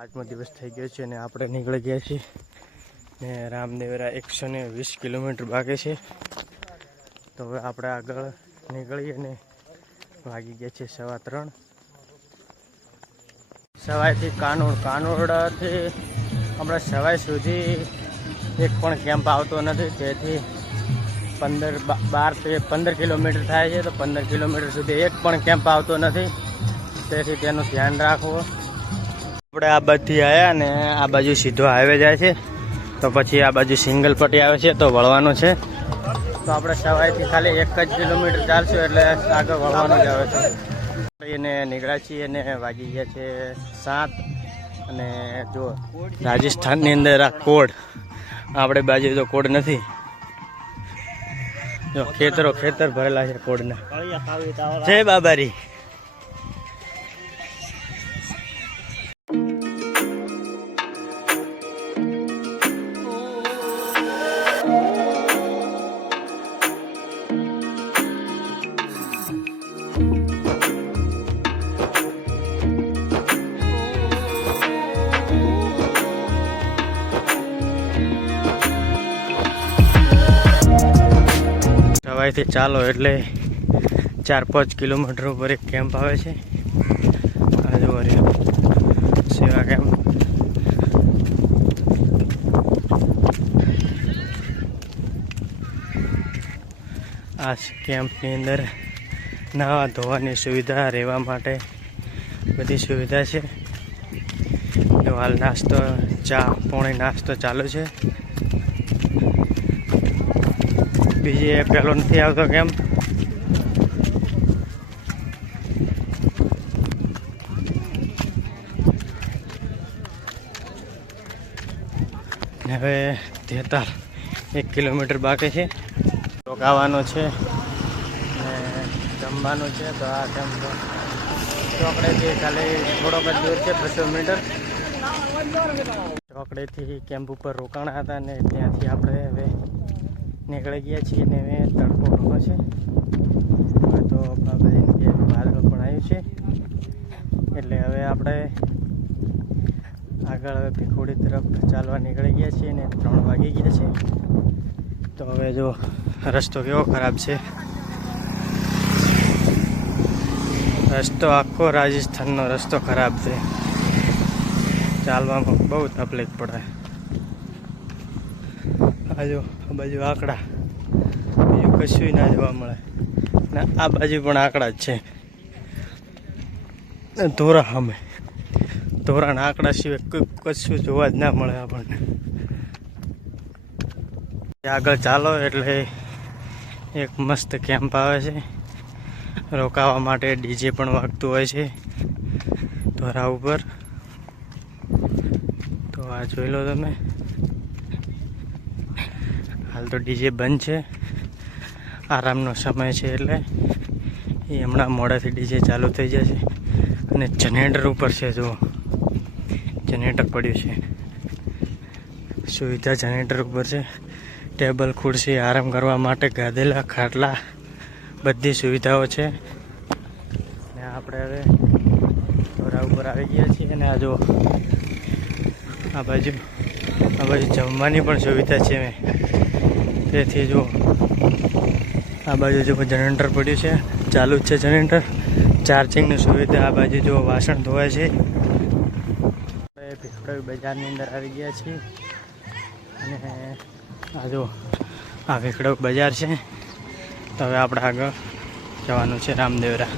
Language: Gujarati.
આજનો દિવસ થઈ ગયો છે અને આપણે નીકળી ગયા છીએ ને રામદેવરા 120 કિલોમીટર બાકી છે. તો હવે આપણે આગળ નીકળીએ અને વાગી ગયા છે 3:15. સવાઈથી કાનોડથી આપણે સવાઈ સુધી એક પણ કેમ્પ આવતો નથી. તેથી 15 કિલોમીટર થાય છે. તો 15 કિલોમીટર સુધી એક પણ કેમ્પ આવતો નથી. તેથી તેનું ધ્યાન રાખવું. આપણે આ બાજુથી આવ્યા ને આ બાજુ સીધો હાઈવે જાય છે. તો પછી આ બાજુ સિંગલ પટ્ટી આવે છે તો વળવાનું છે. તો આપણે સવાઈથી ખાલી 1 જ કિલોમીટર ચાલશું એટલે આગળ વળવાનું જ આવે છે. એને નીકળ્યા છીએ અને વાગી ગયા છે 7. અને જો રાજસ્થાનની અંદર આ કોડ, આપણે બાજુ તો કોડ નથી. જો ખેતર ભરેલા છે કોડના. જય બાબારી. સવાઈથી ચાલો એટલે 4-5 કિલોમીટર ઉપર એક કેમ્પ આવે છે. આ જો સેવા કેમ્પ. આ કેમ્પની અંદર નાવા ધોવાની સુવિધા, રહેવા માટે બધી સુવિધા છે. હાલ નાસ્તો, ચા પોણી નાસ્તો ચાલુ છે. બીજે પહેલો નથી આવતો કેમ. હવે 1 કિલોમીટર બાકી છે. રોકાવાનું છે ને જમવાનું છે. તો આ કેમ ચોકડેથી ખાલી થોડોક જ દૂર છે, 200 મીટર. ચોકડેથી કેમ્પ ઉપર રોકાણા હતા ને ત્યાંથી આપણે હવે નીકળી ગયા છીએ ને હવે તડકો ઘણો છે. તો બાબાજીની જે વાદળો પણ આવ્યું છે એટલે હવે આપણે આગળ હવે ભીખોડી તરફ ચાલવા નીકળી ગયા છીએ ને 3 વાગી ગયા છે. તો હવે જો રસ્તો કેવો ખરાબ છે. રસ્તો આખો રાજસ્થાનનો રસ્તો ખરાબ છે. ચાલવામાં બહુ તકલીફ પડે. આ બાજુ આંકડા, બીજું કશું ના જોવા મળે ને. આ બાજુ પણ આંકડા જ છે. ધોરા સામે ધોરાના આંકડા સિવાય કશું જોવા જ ના મળે આપણને. આગળ ચાલો એટલે એક મસ્ત કેમ્પ આવે છે. રોકાવા માટે ડીજે પણ વાગતું હોય છે ધોરા ઉપર. તો આ જોઈ લો તમે. હાલ તો ડીજે બંધ છે, આરામનો સમય છે એટલે એ હમણાં મોડાથી ડીજે ચાલુ થઈ જશે. અને જનરેટર ઉપર છે, જુઓ જનરેટર પડ્યું છે. સુવિધા જનરેટર ઉપર છે. ટેબલ, ખુરશી, આરામ કરવા માટે ગાદેલા, ખાટલા, બધી સુવિધાઓ છે. ને આપણે હવે ધોરા ઉપર આવી ગયા છીએ. અને આ જો આ બાજુ જમવાની પણ સુવિધા છે. તેથી જો આ બાજુ જો જનરેટર પડ્યું છે, ચાલુ જ છે જનરેટર. ચાર્જિંગની સુવિધા. આ બાજુ જો વાસણ ધોવાય છે. ભીખોડી બજારની અંદર આવી ગયા છીએ અને આ જો આ ભીખોડી બજાર છે. તો હવે આપણે આગળ જવાનું છે રામદેવરા.